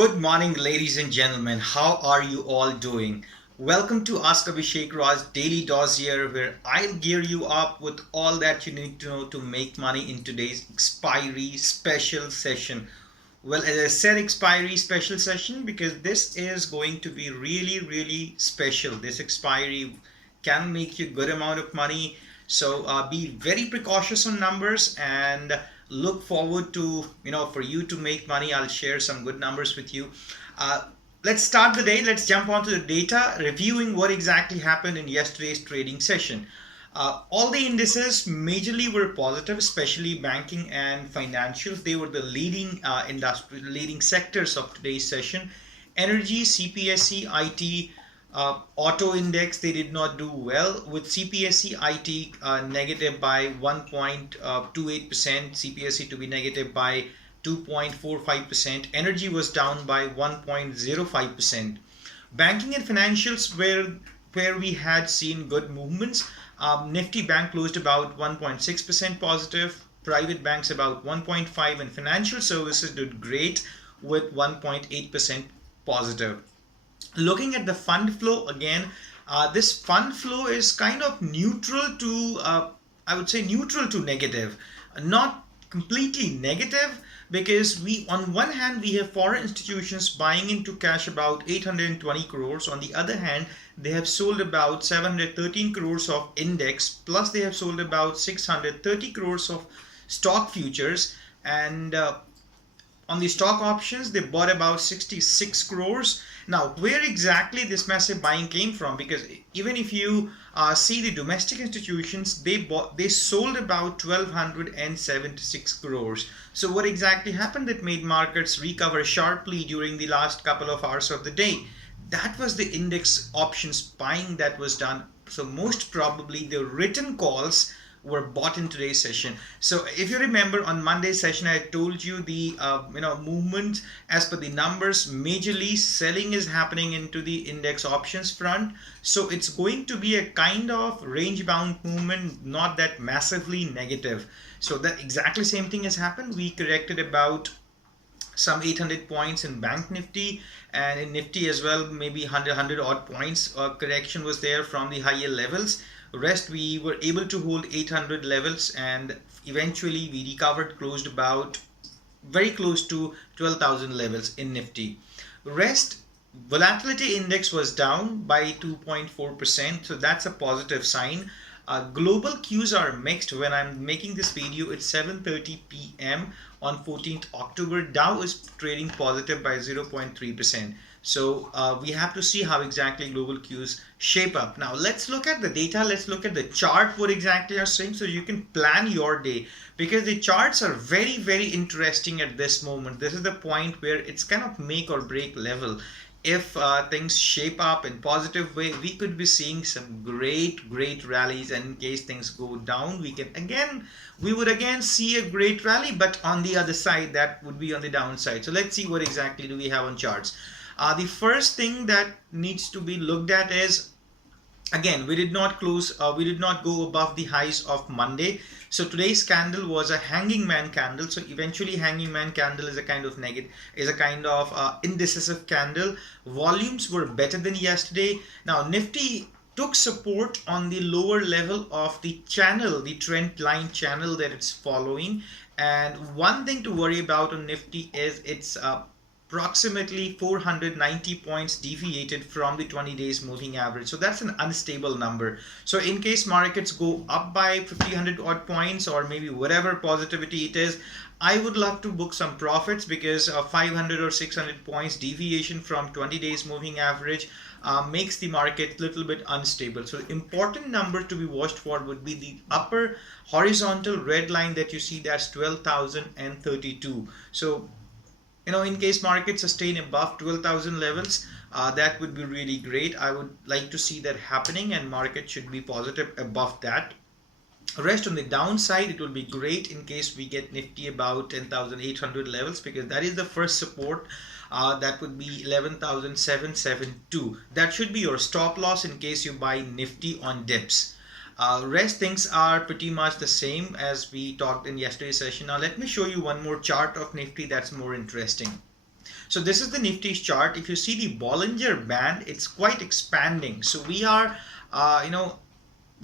Good morning, ladies and gentlemen. How are you all doing? Welcome to Ask Abhishek Raj Daily Dossier, where I'll gear you up with all that you need to know to make money in today's expiry special session. Well, as I said, expiry special session because this is going to be really, really special. This expiry can make you good amount of money. So be very precautious on numbers and look forward to for you to make money. I'll share some good numbers with you. Uh, let's start the day. Let's jump onto the data, reviewing what exactly happened in yesterday's trading session. All the indices majorly were positive, especially banking and financials. They were the leading leading sectors of today's session. Energy, CPSE, IT, auto index, they did not do well, with CPSE IT negative by 1.28%, CPSE to be negative by 2.45%. Energy was down by 1.05%. Banking and financials were where we had seen good movements. Nifty Bank closed about 1.6% positive, private banks about 1.5%, and financial services did great with 1.8% positive. Looking at the fund flow again, this fund flow is kind of neutral to, I would say, neutral to negative, not completely negative, because we, on one hand, we have foreign institutions buying into cash about 820 crores. On the other hand, they have sold about 713 crores of index, plus they have sold about 630 crores of stock futures, and on the stock options they bought about 66 crores. Now, where exactly this massive buying came from? Because even if you see the domestic institutions, they sold about 1276 crores. So what exactly happened that made markets recover sharply during the last couple of hours of the day? That was the index options buying that was done. So most probably the written calls were bought in today's session. So if you remember, on Monday's session I told you the movement as per the numbers. Majorly selling is happening into the index options front, so it's going to be a kind of range bound movement, not that massively negative. So that exactly same thing has happened. We corrected about some 800 points in Banknifty, and in Nifty as well, maybe 100 odd points correction was there from the higher levels. Rest, we were able to hold 800 levels, and eventually we recovered, closed about very close to 12,000 levels in Nifty. Rest, volatility index was down by 2.4%, so that's a positive sign. Global cues are mixed. When I'm making this video, it's 7:30 p.m. on 14th October. Dow is trading positive by 0.3%. So we have to see how exactly global cues shape up. Now let's look at the data. Let's look at the chart, what exactly are saying, so you can plan your day, because the charts are very, very interesting at this moment. This is the point where it's kind of make or break level. If things shape up in positive way, we could be seeing some great rallies, and in case things go down, we would again see a great rally, but on the other side that would be on the downside. So let's see what exactly do we have on charts. The first thing that needs to be looked at is, again, we did not go above the highs of Monday. So today's candle was a hanging man candle. So eventually hanging man candle is a kind of indecisive candle. Volumes were better than yesterday. Now Nifty took support on the lower level of the channel, the trend line channel that it's following. And one thing to worry about on Nifty is it's approximately 490 points deviated from the 20 days moving average. So that's an unstable number. So in case markets go up by 100 odd points, or maybe whatever positivity it is, I would love to book some profits, because 500 or 600 points deviation from 20 days moving average makes the market a little bit unstable. So the important number to be watched for would be the upper horizontal red line that you see, that's 12,032. So in case markets sustain above 12,000 levels, that would be really great. I would like to see that happening, and market should be positive above that. Rest, on the downside, it will be great in case we get Nifty about 10,800 levels, because that is the first support. That would be 11,772. That should be your stop loss in case you buy Nifty on dips. Rest things are pretty much the same as we talked in yesterday's session. Now let me show you one more chart of Nifty that's more interesting. So this is the Nifty's chart. If you see the Bollinger Band, it's quite expanding. So we are,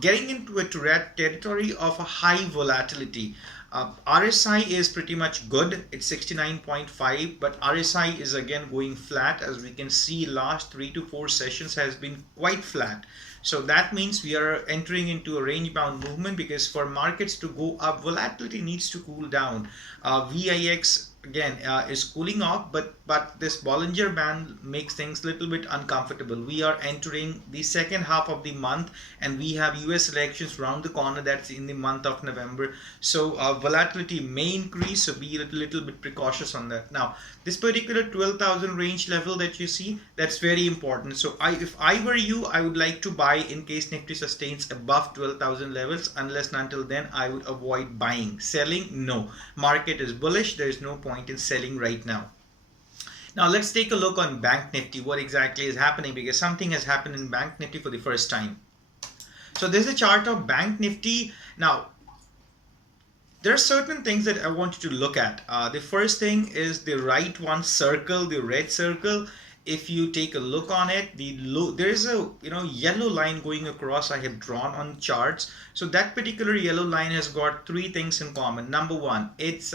getting into a territory of a high volatility. RSI is pretty much good. It's 69.5, but RSI is again going flat. As we can see, last 3 to 4 sessions has been quite flat. So that means we are entering into a range bound movement, because for markets to go up, volatility needs to cool down. VIX again is cooling off, but this Bollinger Band makes things a little bit uncomfortable. We are entering the second half of the month, and we have US elections around the corner. That's in the month of November. So volatility may increase, so be a little bit precautious on that. Now this particular 12,000 range level that you see, that's very important. So if I were you, I would like to buy in case Nifty sustains above 12,000 levels. Unless and until then, I would avoid buying. Selling, no. Market is bullish. There is no point in selling right now. Now let's take a look on Banknifty, what exactly is happening, because something has happened in Banknifty for the first time. So this is a chart of Banknifty. Now there are certain things that I want you to look at. The first thing is the right one circle, the red circle. If you take a look on it, there is a yellow line going across. I have drawn on charts. So that particular yellow line has got 3 things in common. Number one, it's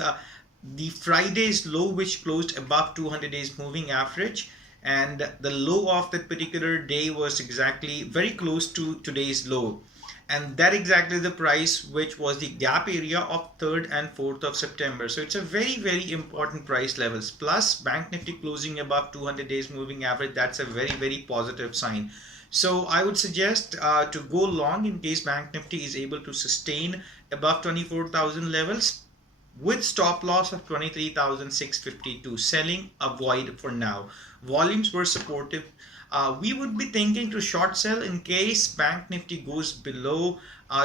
the Friday's low, which closed above 200 days moving average, and the low of that particular day was exactly very close to today's low, and that exactly the price which was the gap area of 3rd and 4th of September. So it's a very, very important price levels. Plus Bank Nifty closing above 200 days moving average, that's a very, very positive sign. So I would suggest to go long in case Bank Nifty is able to sustain above 24,000 levels, with stop loss of 23,652. Selling, avoid for now. Volumes were supportive. We would be thinking to short sell in case Bank Nifty goes below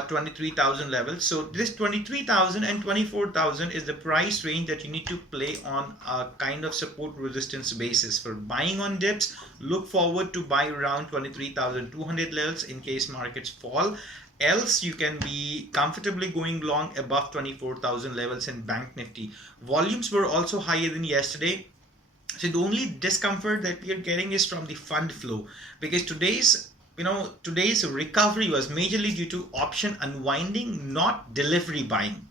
23,000 levels. So this 23,000 and 24,000 is the price range that you need to play on a kind of support resistance basis. For buying on dips, look forward to buy around 23,200 levels in case markets fall. Else you can be comfortably going long above 24,000 levels in Bank Nifty. Volumes were also higher than yesterday. So the only discomfort that we are getting is from the fund flow, because today's recovery was majorly due to option unwinding, not delivery buying.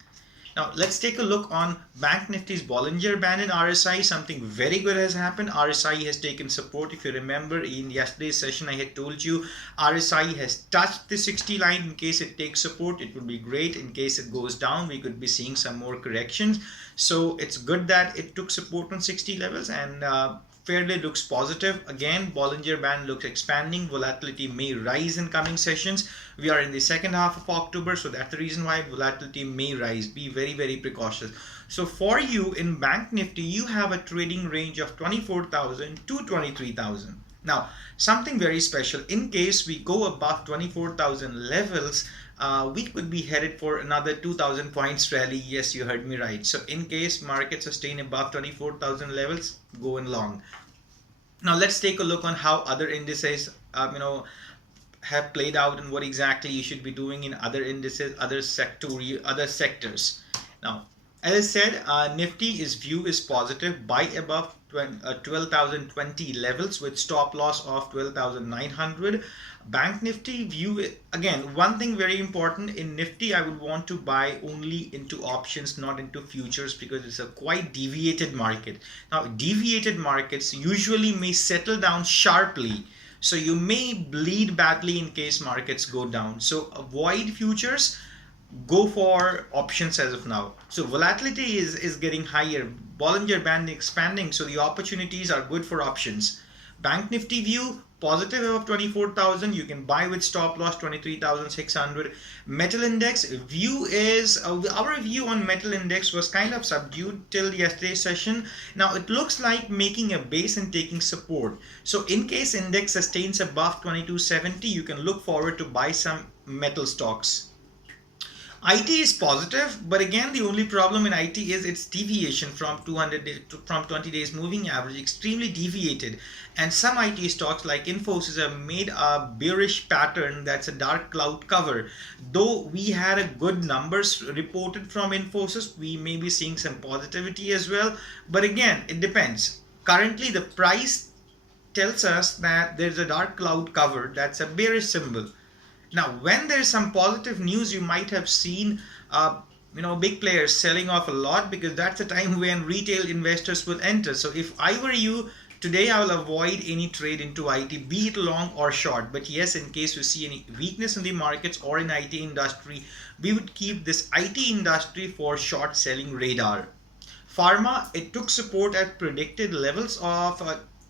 Now let's take a look on Bank Nifty's Bollinger Band and RSI. Something very good has happened. RSI has taken support. If you remember in yesterday's session, I had told you RSI has touched the 60 line. In case it takes support, it would be great. In case it goes down, we could be seeing some more corrections. So it's good that it took support on 60 levels, and fairly looks positive. Again, Bollinger Band looks expanding. Volatility may rise in coming sessions. We are in the second half of October, so that's the reason why volatility may rise. Be very, very precautious. So for you in Bank Nifty, you have a trading range of 24,000 to 23,000. Now, something very special. In case we go above 24,000 levels, we could be headed for another 2,000 points rally. Yes, you heard me right. So in case market sustain above 24,000 levels, go in long. Now let's take a look on how other indices have played out, and what exactly you should be doing in other indices, other sectors. Now, as I said, Nifty's view is positive. Buy above 12,020 levels with stop loss of 12,900. Bank Nifty view, again, one thing very important in Nifty, I would want to buy only into options, not into futures, because it's a quite deviated market. Now, deviated markets usually may settle down sharply, so you may bleed badly in case markets go down. So avoid futures, go for options as of now. So volatility is getting higher, Bollinger Band expanding, so the opportunities are good for options. Bank Nifty view, positive above 24,000. You can buy with stop loss 23,600. Metal index view is our view on metal index was kind of subdued till yesterday's session. Now it looks like making a base and taking support. So in case index sustains above 2270, you can look forward to buy some metal stocks. IT is positive, but again the only problem in IT is its deviation from 20 days moving average, extremely deviated, and some IT stocks like Infosys have made a bearish pattern. That's a dark cloud cover. Though we had a good numbers reported from Infosys, we may be seeing some positivity as well, but again it depends. Currently the price tells us that there's a dark cloud cover. That's a bearish symbol. Now when there's some positive news, you might have seen big players selling off a lot, because that's the time when retail investors will enter. So if I were you, today I will avoid any trade into IT, be it long or short. But yes, in case we see any weakness in the markets or in IT industry, we would keep this IT industry for short selling radar. Pharma, it took support at predicted levels of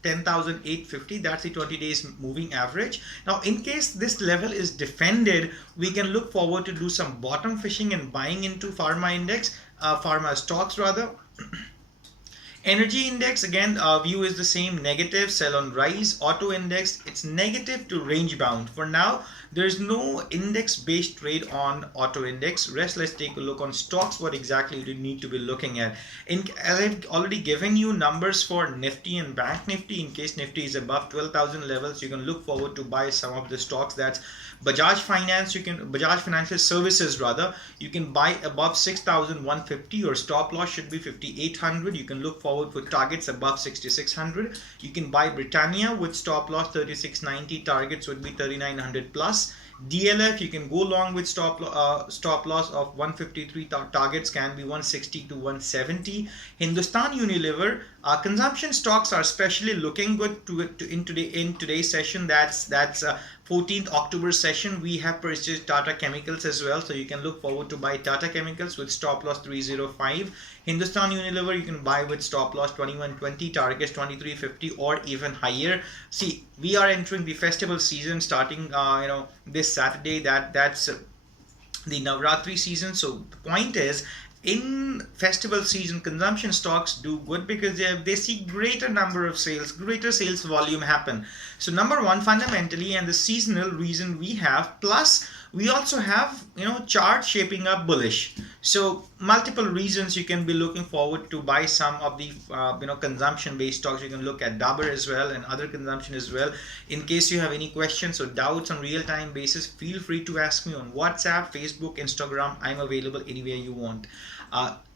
10,850. That's the 20 days moving average. Now in case this level is defended, we can look forward to do some bottom fishing and buying into pharma stocks rather. Energy index, again, view is the same, negative, sell on rise. Auto index, it's negative to range bound. For now, there's no index based trade on auto index. Rest, let's take a look on stocks, what exactly you need to be looking at. As I've already given you numbers for Nifty and Banknifty, in case Nifty is above 12,000 levels, you can look forward to buy some of the stocks. That's Bajaj Financial Services rather, you can buy above 6,150. Your stop loss should be 5,800. You can look forward for targets above 6,600. You can buy Britannia with stop loss 3,690. Targets would be 3,900 plus. DLF, you can go long with stop loss of 153. Targets can be 160 to 170. Hindustan Unilever, consumption stocks are especially looking good in today's session. That's 14th October session. We have purchased Tata Chemicals as well, so you can look forward to buy Tata Chemicals with stop loss 305. Hindustan Unilever, you can buy with stop loss 2120, targets 2350 or even higher. See, we are entering the festival season starting this Saturday. That's the Navratri season. So the point is, in festival season, consumption stocks do good because they see greater number of sales, greater sales volume happen. So number one, fundamentally, and the seasonal reason we have, plus we also have chart shaping up bullish. So multiple reasons you can be looking forward to buy some of the consumption based stocks. You can look at Dabur as well and other consumption as well. In case you have any questions or doubts on real time basis, feel free to ask me on WhatsApp, Facebook, Instagram. I'm available anywhere you want.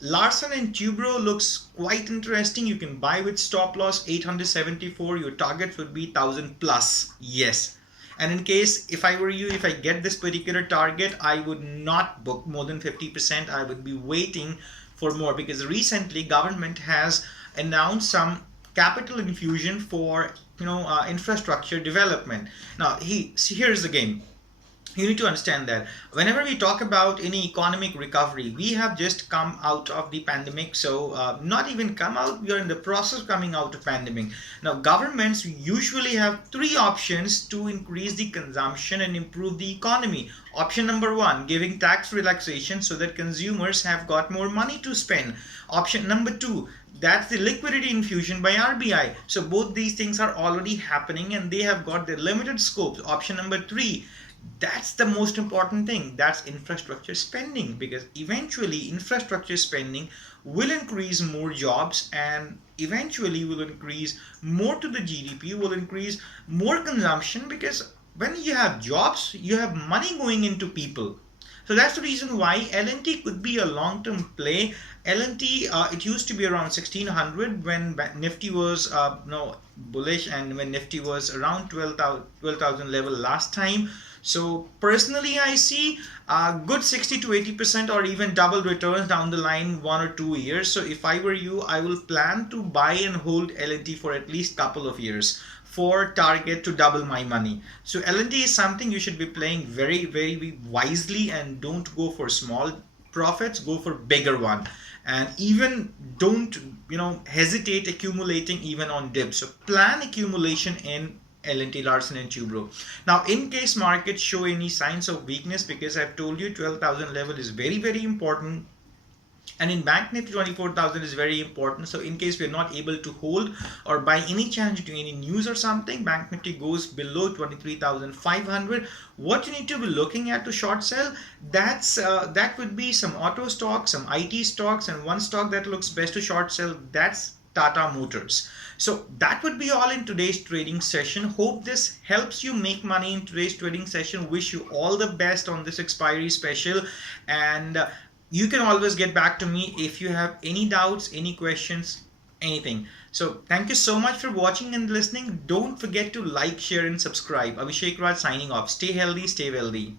Larsen and toubro looks quite interesting. You can buy with stop loss 874. Your target would be 1,000 plus. Yes. And in case, if I were you, if I get this particular target, I would not book more than 50%. I would be waiting for more, because recently government has announced some capital infusion for infrastructure development. Now here's the game. You need to understand that whenever we talk about any economic recovery, we have just come out of the pandemic. So not even come out, we are in the process of coming out of pandemic. Now governments usually have three options to increase the consumption and improve the economy. Option number one, giving tax relaxation so that consumers have got more money to spend. Option number two, that's the liquidity infusion by RBI. So both these things are already happening and they have got their limited scopes. Option number three, that's the most important thing, that's infrastructure spending, because eventually infrastructure spending will increase more jobs and eventually will increase more to the GDP, will increase more consumption, because when you have jobs, you have money going into people. So that's the reason why L&T could be a long-term play. L&T, it used to be around 1600 when Nifty was bullish, and when Nifty was around 12,000 level last time. So personally, I see good 60 to 80% or even double returns down the line 1 or 2 years. So if I were you, I will plan to buy and hold L&T for at least couple of years for target to double my money. So L&T is something you should be playing very, very wisely, and don't go for small profits, go for bigger one. And even don't hesitate accumulating even on dips. So plan accumulation in L&T, Larsen and toubro. Now in case markets show any signs of weakness, because I've told you 12,000 level is very, very important, and in Banknifty 24,000 is very important. So in case we're not able to hold or by any chance due to any news or something, Banknifty goes below 23,500, what you need to be looking at to short sell, that would be some auto stocks, some IT stocks, and one stock that looks best to short sell, that's Tata Motors. So that would be all in today's trading session. Hope this helps you make money in today's trading session. Wish you all the best on this expiry special, and you can always get back to me if you have any doubts, any questions. anything. So thank you so much for watching and listening. Don't forget to like, share, and subscribe. Abhishek Raj signing off. Stay healthy, stay wealthy.